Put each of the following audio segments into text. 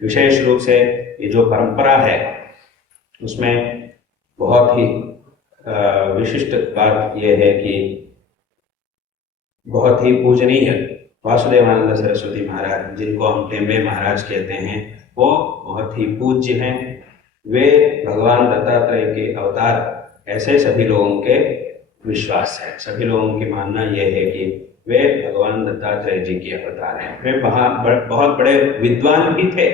विशेष रूप से ये जो परंपरा है उसमें बहुत ही विशिष्ट बात यह है कि बहुत ही पूजनीय वासुदेवानंद सरस्वती महाराज, जिनको हम टेम्बे महाराज कहते हैं, वो बहुत ही पूज्य हैं। वे भगवान दत्तात्रेय के अवतार, ऐसे सभी लोगों के विश्वास है। सभी लोगों की मानना यह है कि वे भगवान दत्तात्रेय जी के अवतार हैं। वे बहुत बड़े विद्वान भी थे।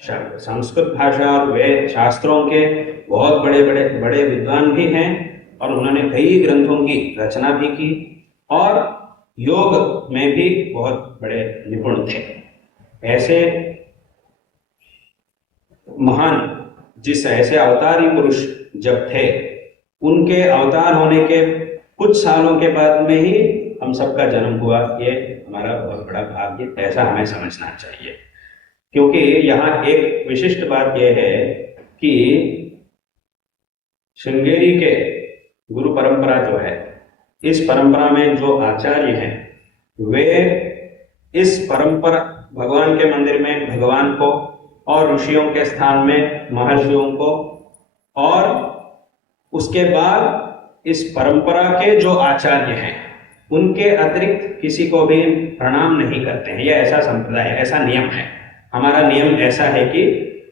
संस्कृत भाषा और वे शास्त्रों के बहुत बड़े विद्वान भी हैं और उन्होंने कई ग्रंथों की रचना भी की और योग में भी बहुत बड़े निपुण थे। ऐसे महान ऐसे अवतारी पुरुष जब थे, उनके अवतार होने के कुछ सालों के बाद में ही हम सबका जन्म हुआ। ये हमारा बहुत बड़ा भाग्य, ऐसा हमें समझना चाहिए। क्योंकि यहाँ एक विशिष्ट बात यह है कि श्रृंगेरी के गुरु परंपरा जो है, इस परंपरा में जो आचार्य हैं, वे इस परंपरा भगवान के मंदिर में भगवान को और ऋषियों के स्थान में महर्षियों को, और उसके बाद इस परंपरा के जो आचार्य हैं उनके अतिरिक्त किसी को भी प्रणाम नहीं करते हैं। यह ऐसा संप्रदाय है, ऐसा नियम है। हमारा नियम ऐसा है कि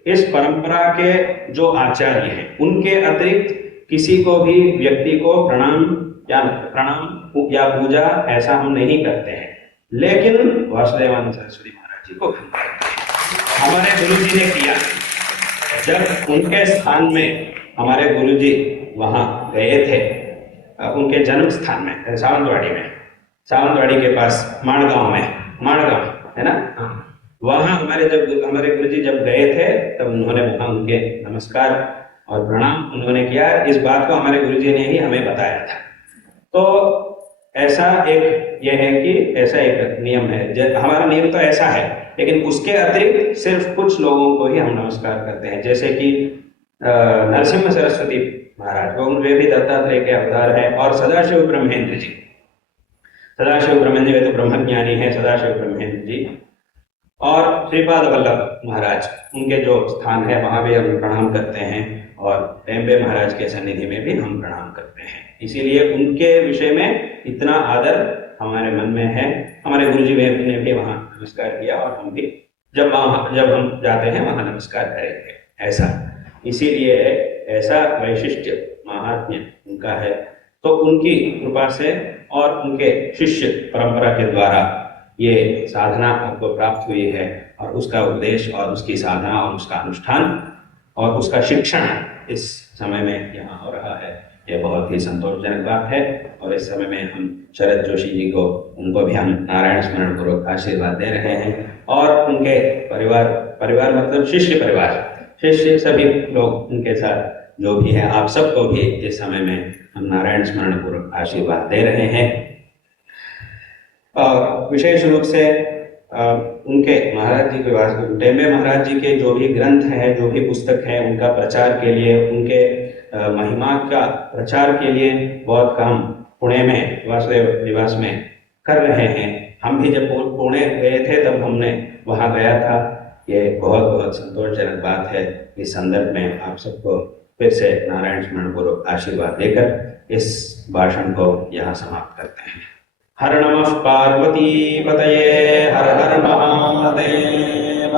इस परंपरा के जो आचार्य हैं उनके अतिरिक्त किसी को भी व्यक्ति को प्रणाम या पूजा ऐसा हम नहीं करते हैं। लेकिन वासुदेवानंद सरस्वती महाराज जी को हमारे गुरु जी ने किया। जब उनके स्थान में हमारे गुरु जी वहाँ गए थे, उनके जन्म स्थान में सावंतवाड़ी के पास माणगांव है ना, वहाँ हमारे गुरु जी जब गए थे तब उन्होंने वहाँ उनके नमस्कार और प्रणाम उन्होंने किया। इस बात को हमारे गुरु जी ने ही हमें बताया था। तो ऐसा एक नियम है। हमारा नियम तो ऐसा है, लेकिन उसके अतिरिक्त सिर्फ कुछ लोगों को ही हम नमस्कार करते हैं। जैसे कि नरसिम्हा सरस्वती महाराज, वे भी दत्तात्रेय के अवतार हैं, और सदाशिव ब्रह्मेंद्र जी, वे तो ब्रह्मज्ञानी है, सदाशिव ब्रह्मेंद्र जी, और श्रीपाद वल्लभ महाराज, उनके जो स्थान है वहाँ भी हम प्रणाम करते हैं, और टेम्बे महाराज के सन्निधि में भी हम प्रणाम करते हैं। इसीलिए उनके विषय में इतना आदर हमारे मन में है। हमारे गुरु जी ने भी वहाँ नमस्कार किया, और हम भी जब हम जाते हैं वहाँ नमस्कार करेंगे, ऐसा। इसीलिए ऐसा वैशिष्ट्य महात्म्य उनका है। तो उनकी कृपा से और उनके शिष्य परंपरा के द्वारा ये साधना आपको प्राप्त हुई है, और उसका उपदेश और उसकी साधना और उसका अनुष्ठान और उसका शिक्षण इस समय में यहाँ हो रहा है। ये बहुत ही संतोषजनक बात है। और इस समय में हम शरद जोशी जी को, उनको भी हम नारायण स्मरण पूर्वक आशीर्वाद दे रहे हैं, और उनके परिवार मतलब शिष्य सभी लोग उनके साथ जो भी है, आप सबको भी इस समय में हम नारायण स्मरण पूर्वक आशीर्वाद दे रहे हैं। और विशेष रूप से उनके महाराज जी के टेम्बे महाराज जी के जो भी ग्रंथ हैं, जो भी पुस्तक हैं, उनका प्रचार के लिए, उनके महिमा का प्रचार के लिए बहुत काम पुणे में वासुदेव निवास में कर रहे हैं। हम भी जब पुणे गए थे तब हमने वहाँ गया था। ये बहुत संतोषजनक बात है। इस संदर्भ में आप सबको फिर से नारायण स्मरण पूर्वक आशीर्वाद देकर इस भाषण को यहाँ समाप्त करते हैं। हर नमः पार्वती पतये, हर हर महादेव।